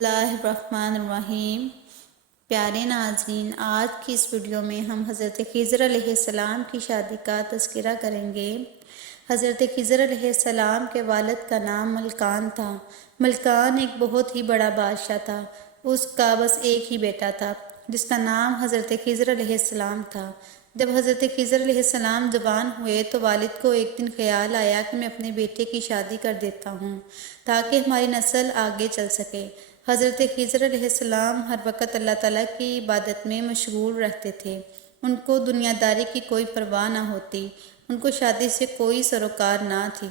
اللہ الرحمن الرحیم۔ پیارے ناظرین، آج کی اس ویڈیو میں ہم حضرت خضر علیہ السلام کی شادی کا تذکرہ کریں گے۔ حضرت خضر علیہ السلام کے والد کا نام ملکان تھا۔ ملکان ایک بہت ہی بڑا بادشاہ تھا۔ اس کا بس ایک ہی بیٹا تھا جس کا نام حضرت خضر علیہ السلام تھا۔ جب حضرت خضر علیہ السلام جوان ہوئے تو والد کو ایک دن خیال آیا کہ میں اپنے بیٹے کی شادی کر دیتا ہوں تاکہ ہماری نسل آگے چل سکے۔ حضرت خضر علیہ السلام ہر وقت اللہ تعالیٰ کی عبادت میں مشغول رہتے تھے۔ ان کو دنیا داری کی کوئی پرواہ نہ ہوتی، ان کو شادی سے کوئی سروکار نہ تھی۔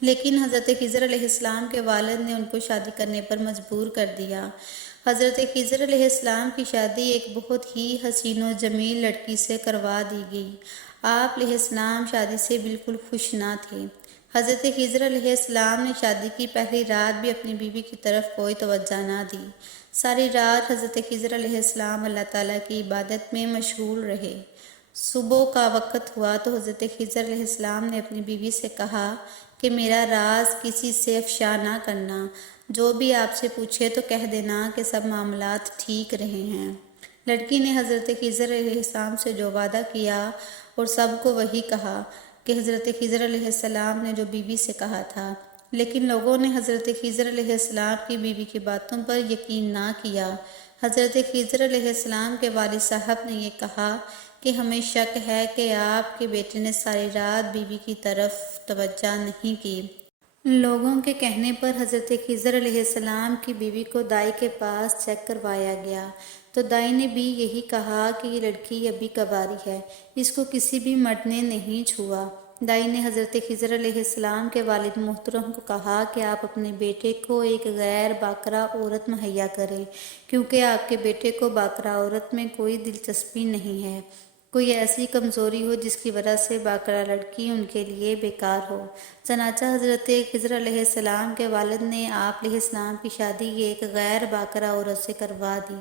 لیکن حضرت خضر علیہ السلام کے والد نے ان کو شادی کرنے پر مجبور کر دیا۔ حضرت خضر علیہ السلام کی شادی ایک بہت ہی حسین و جمیل لڑکی سے کروا دی گئی۔ آپ علیہ السلام شادی سے بالکل خوش نہ تھے۔ حضرت خضر علیہ السلام نے شادی کی پہلی رات بھی اپنی بیوی کی طرف کوئی توجہ نہ دی۔ ساری رات حضرت خضر علیہ السلام اللہ تعالیٰ کی عبادت میں مشغول رہے۔ صبح کا وقت ہوا تو حضرت خضر علیہ السلام نے اپنی بیوی سے کہا کہ میرا راز کسی سے افشا نہ کرنا، جو بھی آپ سے پوچھے تو کہہ دینا کہ سب معاملات ٹھیک رہے ہیں۔ لڑکی نے حضرت خضر علیہ السلام سے جو وعدہ کیا اور سب کو وہی کہا کہ حضرت خضر علیہ السلام نے جو بیوی سے کہا تھا، لیکن لوگوں نے حضرت خضر علیہ السلام کی بیوی کی باتوں پر یقین نہ کیا۔ حضرت خضر علیہ السلام کے والد صاحب نے یہ کہا کہ ہمیں شک ہے کہ آپ کے بیٹے نے ساری رات بیوی کی طرف توجہ نہیں کی۔ لوگوں کے کہنے پر حضرت خضر علیہ السلام کی بیوی کو دائی کے پاس چیک کروایا گیا تو دائی نے بھی یہی کہا کہ یہ لڑکی ابھی کنواری ہے، اس کو کسی بھی مرد نے نہیں چھوا۔ دائی نے حضرت خضر علیہ السلام کے والد محترم کو کہا کہ آپ اپنے بیٹے کو ایک غیر باکرہ عورت مہیا کریں، کیونکہ آپ کے بیٹے کو باکرہ عورت میں کوئی دلچسپی نہیں ہے، کوئی ایسی کمزوری ہو جس کی وجہ سے باکرہ لڑکی ان کے لیے بیکار ہو۔ چنانچہ حضرت خضر علیہ السلام کے والد نے آپ علیہ السلام کی شادی ایک غیر باکرہ عورت سے کروا دی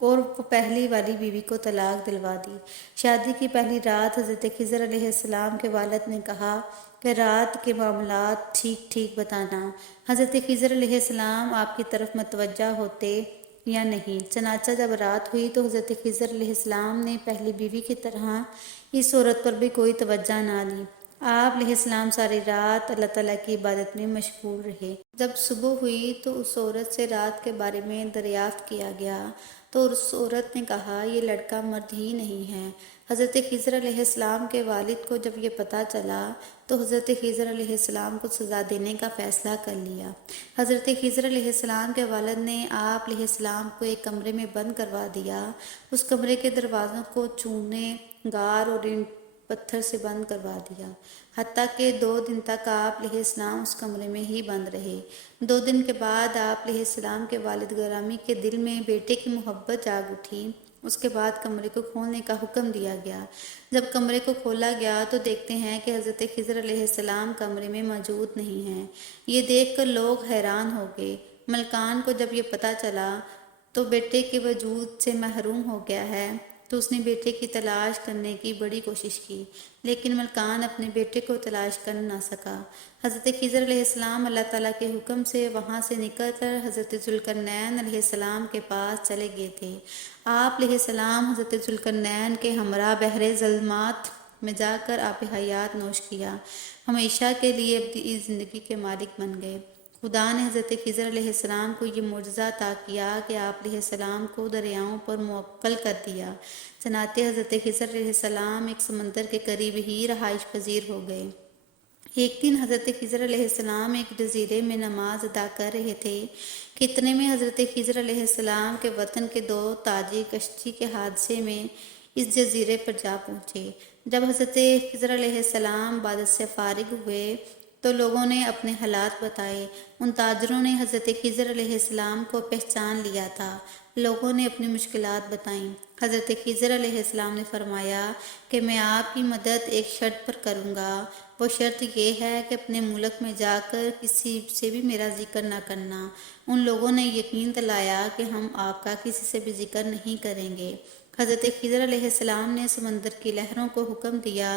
اور پہلی والی بیوی کو طلاق دلوا دی۔ شادی کی پہلی رات حضرت خضر علیہ السلام کے والد نے کہا کہ رات کے معاملات ٹھیک بتانا۔ حضرت خضر علیہ السلام آپ کی طرف متوجہ ہوتے یا نہیں۔ چنانچہ جب رات ہوئی تو حضرت خضر علیہ السلام نے پہلی بیوی کی طرح اس عورت پر بھی کوئی توجہ نہ دی۔ آپ علیہ السلام ساری رات اللہ تعالیٰ کی عبادت میں مشغول رہے۔ جب صبح ہوئی تو اس عورت سے رات کے بارے میں دریافت کیا گیا تو اس عورت نے کہا یہ لڑکا مرد ہی نہیں ہے۔ حضرت خضر علیہ السلام کے والد کو جب یہ پتہ چلا تو حضرت خضر علیہ السلام کو سزا دینے کا فیصلہ کر لیا۔ حضرت خضر علیہ السلام کے والد نے آپ علیہ السلام کو ایک کمرے میں بند کروا دیا۔ اس کمرے کے دروازوں کو چونے، گار اور اینٹ پتھر سے بند کروا دیا، حتیٰ کہ 2 دن تک آپ علیہ السلام اس کمرے میں ہی بند رہے۔ 2 دن کے بعد آپ علیہ السلام کے والد گرامی کے دل میں بیٹے کی محبت جاگ اٹھی۔ اس کے بعد کمرے کو کھولنے کا حکم دیا گیا۔ جب کمرے کو کھولا گیا تو دیکھتے ہیں کہ حضرت خضر علیہ السلام کمرے میں موجود نہیں ہیں۔ یہ دیکھ کر لوگ حیران ہو گئے۔ ملکان کو جب یہ پتہ چلا تو بیٹے کے وجود سے محروم ہو گیا ہے تو اس نے بیٹے کی تلاش کرنے کی بڑی کوشش کی، لیکن ملکان اپنے بیٹے کو تلاش کر نہ سکا۔ حضرت خضر علیہ السلام اللہ تعالیٰ کے حکم سے وہاں سے نکل کر حضرت ذوالقرنین علیہ السلام کے پاس چلے گئے تھے۔ آپ علیہ السلام حضرت ذوالقرنین کے ہمراہ بحر ظلمات میں جا کر آب حیات نوش کیا، ہمیشہ کے لیے ابدی زندگی کے مالک بن گئے۔ خدا نے حضرت خضر علیہ السلام کو یہ معجزہ عطا کیا کہ آپ علیہ السلام کو دریاؤں پر موکل کر دیا۔ چنانچہ حضرت خضر علیہ السلام ایک سمندر کے قریب ہی رہائش پذیر ہو گئے۔ ایک دن حضرت خضر علیہ السلام ایک جزیرے میں نماز ادا کر رہے تھے کہ اتنے میں حضرت خضر علیہ السلام کے وطن کے 2 تاجر کشتی کے حادثے میں اس جزیرے پر جا پہنچے۔ جب حضرت خضر علیہ السلام عبادت سے فارغ ہوئے تو لوگوں نے اپنے حالات بتائے۔ ان تاجروں نے حضرت خضر علیہ السلام کو پہچان لیا تھا۔ لوگوں نے اپنی مشکلات بتائیں۔ حضرت خضر علیہ السلام نے فرمایا کہ میں آپ کی مدد ایک شرط پر کروں گا۔ وہ شرط یہ ہے کہ اپنے ملک میں جا کر کسی سے بھی میرا ذکر نہ کرنا۔ ان لوگوں نے یقین دلایا کہ ہم آپ کا کسی سے بھی ذکر نہیں کریں گے۔ حضرت خضر علیہ السلام نے سمندر کی لہروں کو حکم دیا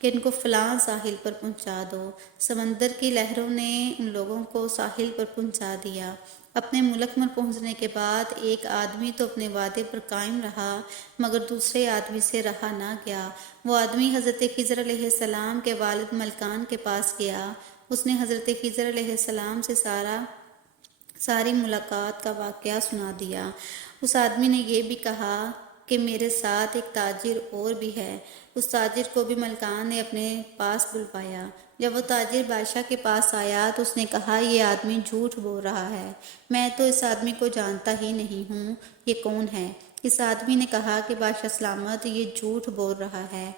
کہ ان کو فلاں ساحل پر پہنچا دو۔ سمندر کی لہروں نے ان لوگوں کو ساحل پر پہنچا دیا۔ اپنے ملک میں پہنچنے کے بعد ایک آدمی تو اپنے وعدے پر قائم رہا مگر دوسرے آدمی سے رہا نہ گیا۔ وہ آدمی حضرت خضر علیہ السلام کے والد ملکان کے پاس گیا۔ اس نے حضرت خضر علیہ السلام سے ساری ملاقات کا واقعہ سنا دیا۔ اس آدمی نے یہ بھی کہا کہ میرے ساتھ ایک تاجر اور بھی ہے۔ اس تاجر کو بھی ملکان نے اپنے پاس بلوایا۔ جب وہ تاجر بادشاہ کے پاس آیا تو اس نے کہا یہ آدمی جھوٹ بول رہا ہے، میں تو اس آدمی کو جانتا ہی نہیں ہوں، یہ کون ہے؟ اس آدمی نے کہا کہ بادشاہ سلامت، یہ جھوٹ بول رہا ہے،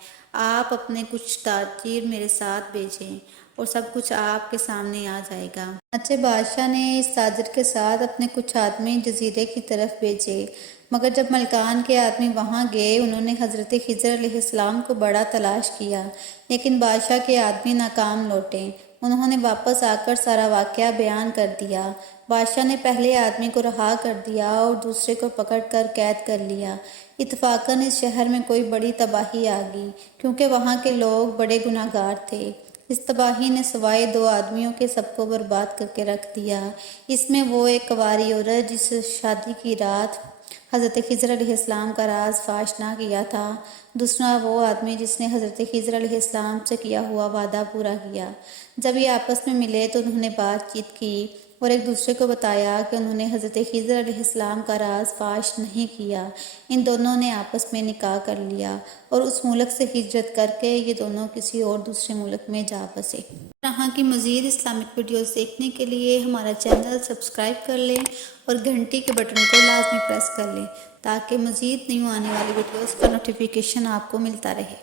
آپ اپنے کچھ تاجر میرے ساتھ بھیجیں اور سب کچھ آپ کے سامنے آ جائے گا۔ چنانچہ بادشاہ نے اس تاجر کے ساتھ اپنے کچھ آدمی جزیرے کی طرف بھیجے، مگر جب ملکان کے آدمی وہاں گئے انہوں نے حضرت خضر علیہ السلام کو بڑا تلاش کیا، لیکن بادشاہ کے آدمی ناکام لوٹے۔ انہوں نے واپس آ کر سارا واقعہ بیان کر دیا۔ بادشاہ نے پہلے آدمی کو رہا کر دیا اور دوسرے کو پکڑ کر قید کر لیا۔ اتفاقاً اس شہر میں کوئی بڑی تباہی آ گئی کیونکہ وہاں کے لوگ بڑے گناہ گار تھے۔ اس تباہی نے سوائے 2 آدمیوں کے سب کو برباد کر کے رکھ دیا۔ اس میں وہ ایک کنواری عورت جس شادی کی رات حضرت خضر علیہ السلام کا راز فاش نہ کیا تھا، دوسرا وہ آدمی جس نے حضرت خضر علیہ السلام سے کیا ہوا وعدہ پورا کیا۔ جب یہ آپس میں ملے تو انہوں نے بات چیت کی اور ایک دوسرے کو بتایا کہ انہوں نے حضرت خضر علیہ السلام کا راز فاش نہیں کیا۔ ان دونوں نے آپس میں نکاح کر لیا اور اس ملک سے ہجرت کر کے یہ دونوں کسی اور دوسرے ملک میں جا بسے۔ یہاں کی مزید اسلامک ویڈیوز دیکھنے کے لیے ہمارا چینل سبسکرائب کر لیں اور گھنٹی کے بٹن کو لازمی پریس کر لیں تاکہ مزید نیو آنے والی ویڈیوز کا نوٹیفیکیشن آپ کو ملتا رہے۔